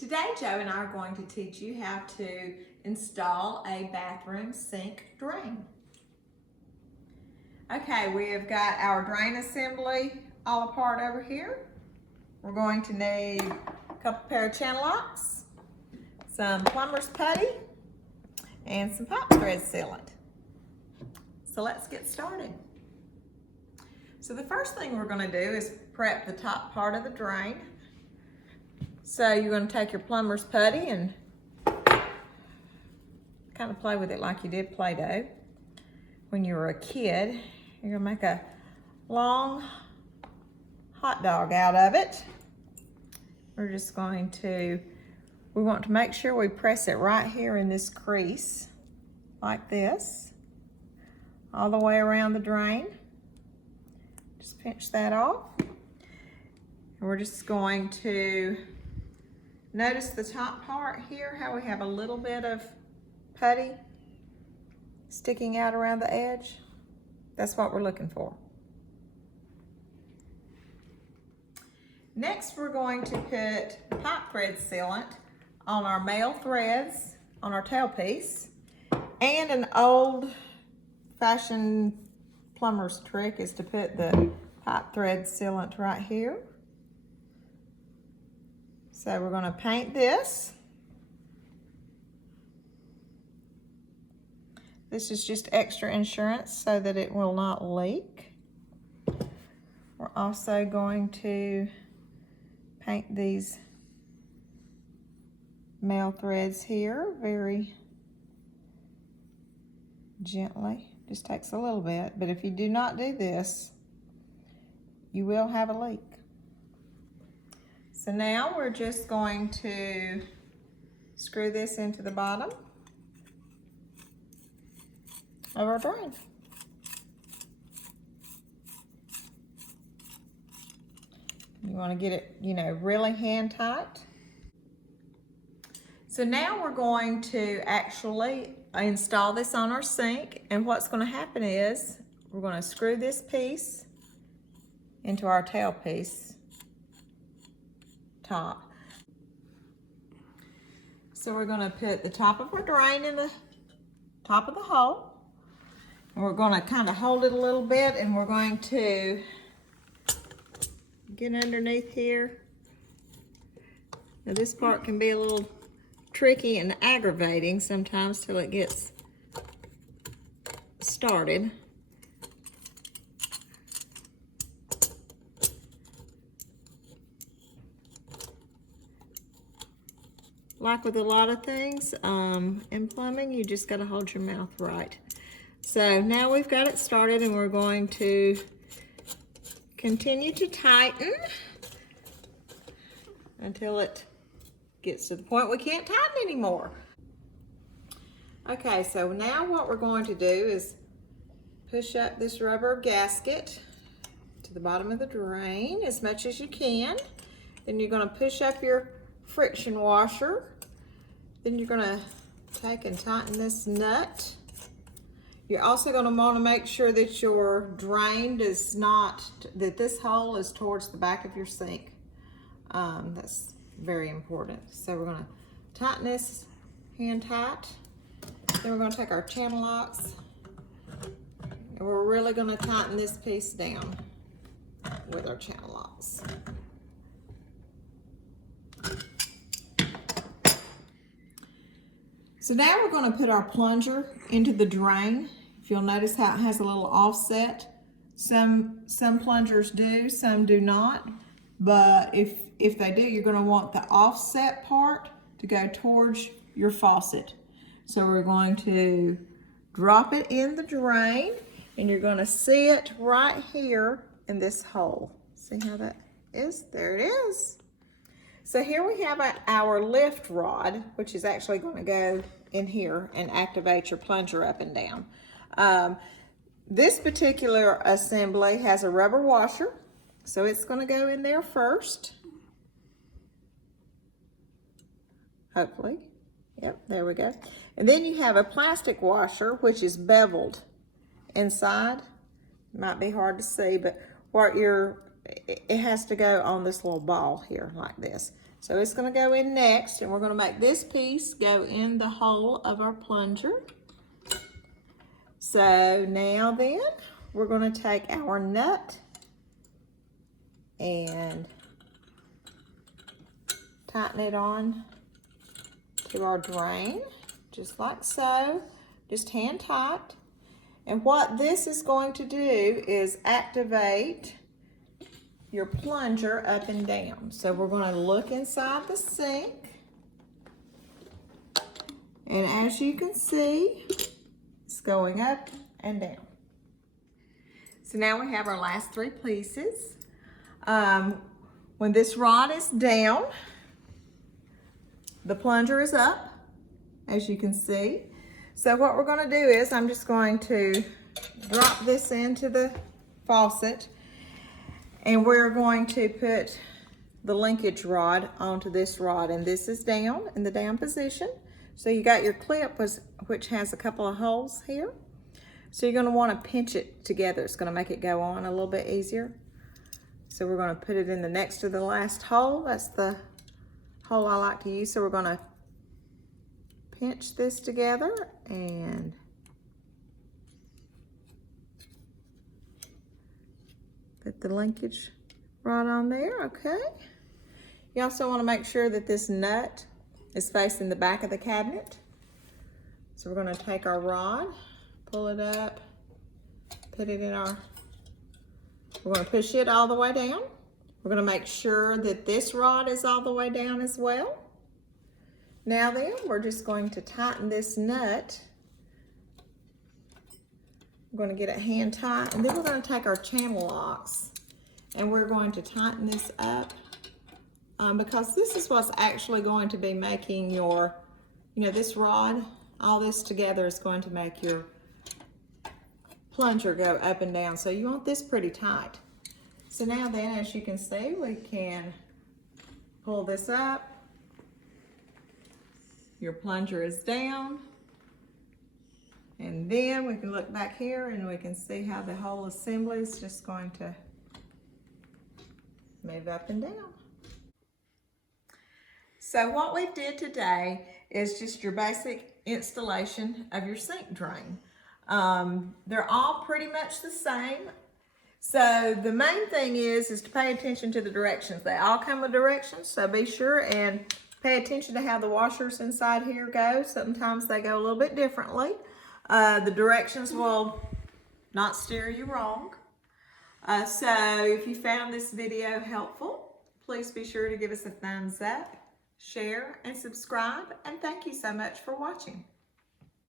Today, Joe and I are going to teach you how to install a bathroom sink drain. Okay, we have got our drain assembly all apart over here. We're going to need a couple pair of channel locks, some plumber's putty, and some pipe thread sealant. So let's get started. So the first thing we're going to do is prep the top part of the drain. So you're going to take your plumber's putty and kind of play with it like you did Play-Doh when you were a kid. You're going to make a long hot dog out of it. We're just going to, we want to make sure we press it right here in this crease like this, all the way around the drain. Just pinch that off. And we're just going to notice the top part here, how we have a little bit of putty sticking out around the edge. That's what we're looking for. Next, we're going to put pipe thread sealant on our male threads on our tailpiece, and an old-fashioned plumber's trick is to put the pipe thread sealant right here. So we're going to paint this. This is just extra insurance so that it will not leak. We're also going to paint these male threads here very gently. Just takes a little bit, but if you do not do this, you will have a leak. So now we're just going to screw this into the bottom of our drain. You want to get it, really hand tight. So now we're going to actually install this on our sink, and what's going to happen is we're going to screw this piece into our tailpiece top. So we're going to put the top of our drain in the top of the hole, and we're going to kind of hold it a little bit, and we're going to get underneath here. Now this part can be a little tricky and aggravating sometimes till it gets started. Like with a lot of things in plumbing, you just got to hold your mouth right. So now we've got it started, and we're going to continue to tighten until it gets to the point we can't tighten anymore. Okay, so now what we're going to do is push up this rubber gasket to the bottom of the drain as much as you can. Then you're going to push up your friction washer. Then you're going to take and tighten this nut. You're also going to want to make sure that your drain does not, that this hole is towards the back of your sink. That's very important. So we're going to tighten this hand tight. Then we're going to take our channel locks, and we're really going to tighten this piece down with our channel locks. So now we're going to put our plunger into the drain. If you'll notice how it has a little offset. Some plungers do, some do not. But if they do, you're going to want the offset part to go towards your faucet. So we're going to drop it in the drain, and you're going to see it right here in this hole. See how that is? There it is. So here we have our lift rod, which is actually going to go in here and activate your plunger up and down. This particular assembly has a rubber washer, so it's going to go in there first. Hopefully. Yep, there we go. And then you have a plastic washer, which is beveled inside. Might be hard to see, but it has to go on this little ball here like this. So it's going to go in next, and we're going to make this piece go in the hole of our plunger. So now then, we're going to take our nut and tighten it on to our drain, just like so, just hand tight. And what this is going to do is activate your plunger up and down. So we're going to look inside the sink, and as you can see, it's going up and down. So now we have our last three pieces. When this rod is down, the plunger is up, as you can see. So what we're going to do is I'm just going to drop this into the faucet, and we're going to put the linkage rod onto this rod, and this is down in the down position. So you got your clip which has a couple of holes here. So you're going to want to pinch it together. It's going to make it go on a little bit easier. So we're going to put it in the next to the last hole. That's the hole I like to use. So we're going to pinch this together and put the linkage rod on there. Okay. You also want to make sure that this nut is facing the back of the cabinet. So we're going to take our rod, pull it up, put it in our, we're going to push it all the way down. We're going to make sure that this rod is all the way down as well. Now then, we're just going to tighten this nut. We're going to get it hand tight, and then we're going to take our channel locks and we're going to tighten this up because this is what's actually going to be making your, this rod, all this together is going to make your plunger go up and down. So you want this pretty tight. So now then, as you can see, we can pull this up. Your plunger is down. And then we can look back here and we can see how the whole assembly is just going to move up and down. So what we did today is just your basic installation of your sink drain. They're all pretty much the same. So the main thing is to pay attention to the directions. They all come with directions, so be sure and pay attention to how the washers inside here go. Sometimes they go a little bit differently. The directions will not steer you wrong. So if you found this video helpful, please be sure to give us a thumbs up, share, and subscribe. And thank you so much for watching.